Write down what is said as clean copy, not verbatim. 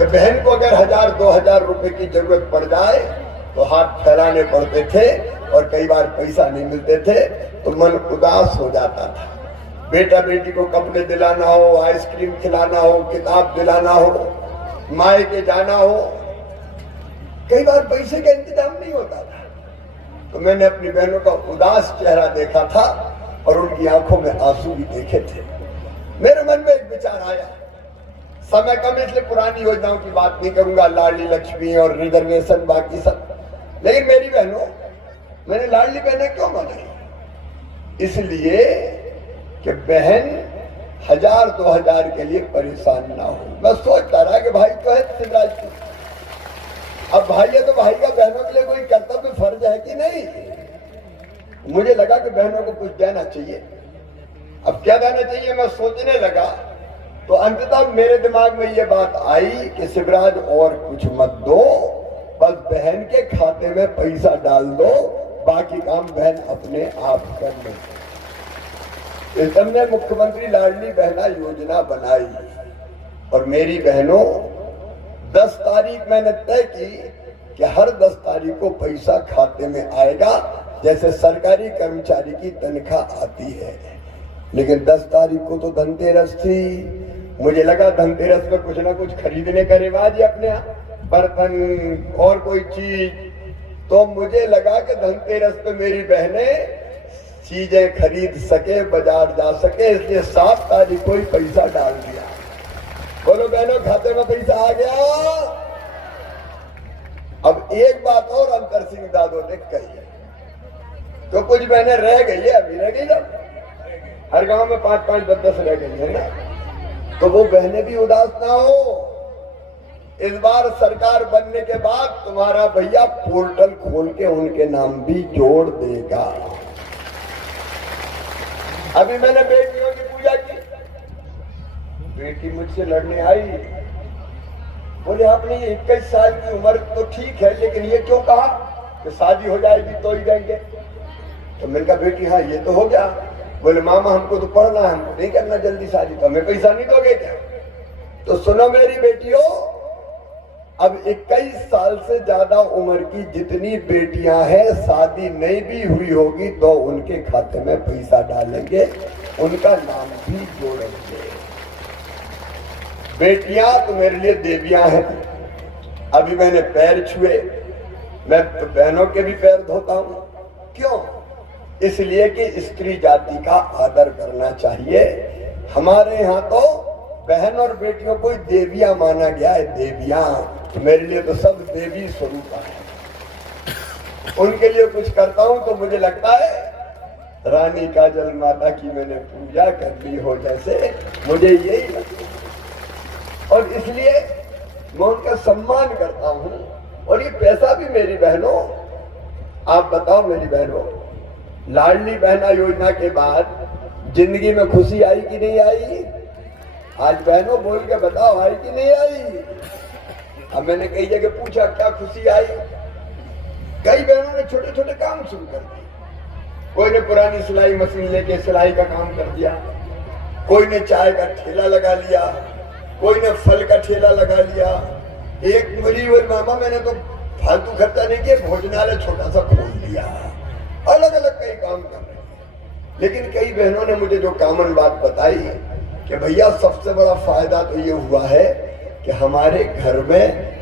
कि बहन को अगर 1000-2000 रुपए की जरूरत पड़ जाए तो हाथ फैलाने पड़ते थे और कई बार पैसा नहीं मिलते थे तो मन उदास हो जाता था। बेटा बेटी को कपड़े दिलाना हो, आइसक्रीम खिलाना हो, किताब दिलाना हो, मायके जाना हो, कई बार पैसे का इंतजाम नहीं होता था। तो मैंने अपनी बहनों का उदास चेहरा देखा था और उनकी आंखों में आंसू भी देखे थे। मेरे मन में एक विचार आया, समय कम इसलिए पुरानी योजनाओं की बात नहीं करूंगा, लाडली लक्ष्मी और रिजर्वेशन बाकी सब, लेकिन मेरी बहनों, मैंने लाडली बहनें क्यों बनाई? इसलिए कि बहन 1000-2000 के लिए परेशान ना हो। मैं सोचता रहा कि भाई तो है शिवराज की, अब भाई है तो भाई का बहनों के लिए कोई कर्तव्य फर्ज है कि नहीं? मुझे लगा कि बहनों को कुछ देना चाहिए। अब क्या देना चाहिए मैं सोचने लगा तो अंततः मेरे दिमाग में ये बात आई कि शिवराज और कुछ मत दो, बस बहन के खाते में पैसा डाल दो, बाकी काम बहन अपने आप कर ले। इस हमने मुख्यमंत्री लाडली बहना योजना बनाई और मेरी बहनों 10 तारीख मैंने तय की कि हर 10 तारीख को पैसा खाते में आएगा, जैसे सरकारी कर्मचारी की तनख्वाह आती है। लेकिन 10 तारीख को तो धनतेरस थी, मुझे लगा धनतेरस में कुछ ना कुछ खरीदने का रिवाज है अपने यहाँ, बर्तन और कोई चीज, तो मुझे लगा कि धनतेरस पे मेरी बहनें चीजें खरीद सके, बाजार जा सके, इसलिए 7 तारीख को ही पैसा डाल दिया। बोलो बहनों, खाते में पैसा आ गया। अब एक बात और अंतर सिंह दादो ने कही है, तो कुछ बहनें रह गई है, अभी रह गई ना, हर गांव में 5-5, 10-10 रह गई है ना, तो वो बहनें भी उदास ना हो। इस बार सरकार बनने के बाद तुम्हारा भैया पोर्टल खोल के उनके नाम भी जोड़ देगा। अभी मैंने बेटियों की पूजा की, बेटी मुझसे लड़ने आई, बोले आपने 21 साल की उम्र तो ठीक है, लेकिन ये क्यों कहा कि शादी हो जाएगी तो ही देंगे? तो मैंने कहा बेटी हाँ ये तो हो गया। बोले मामा हमको तो पढ़ना है, हमको नहीं करना जल्दी शादी, तो हमें पैसा नहीं दोगे क्या? तो सुनो मेरी बेटियों, अब 21 साल से ज्यादा उम्र की जितनी बेटियां हैं, शादी नहीं भी हुई होगी तो उनके खाते में पैसा डालेंगे, उनका नाम भी जोड़ेंगे। बेटियां तो मेरे लिए देवियां हैं। अभी मैंने पैर छुए, मैं तो बहनों के भी पैर धोता हूं। क्यों? इसलिए कि स्त्री जाति का आदर करना चाहिए। हमारे यहाँ तो बहन और बेटियों को देवियां माना गया है, देवियां। तो मेरे लिए तो सब देवी स्वरूप है। उनके लिए कुछ करता हूं तो मुझे लगता है रानी काजल माता की मैंने पूजा कर ली हो, जैसे मुझे यही लगता है। और इसलिए मैं उनका सम्मान करता हूं। और ये पैसा भी मेरी बहनों, आप बताओ मेरी बहनों, लाडली बहना योजना के बाद जिंदगी में खुशी आई कि नहीं आई? आज बहनों बोल के बताओ, आई कि नहीं आई? अब मैंने कई जगह पूछा क्या खुशी आई, कई बहनों ने छोटे छोटे काम शुरू कर दिए। कोई ने पुरानी सिलाई मशीन लेके सिलाई का काम कर दिया, कोई ने चाय का ठेला लगा लिया, कोई ने फल का ठेला लगा लिया। एक बोली मामा मैंने तो फालतू खर्चा नहीं किया, भोजनालय छोटा सा खोल दिया। अलग अलग कई काम कर रहे हैं। लेकिन कई बहनों ने मुझे जो कॉमन बात बताई कि भैया सबसे बड़ा फायदा तो ये हुआ है कि हमारे घर में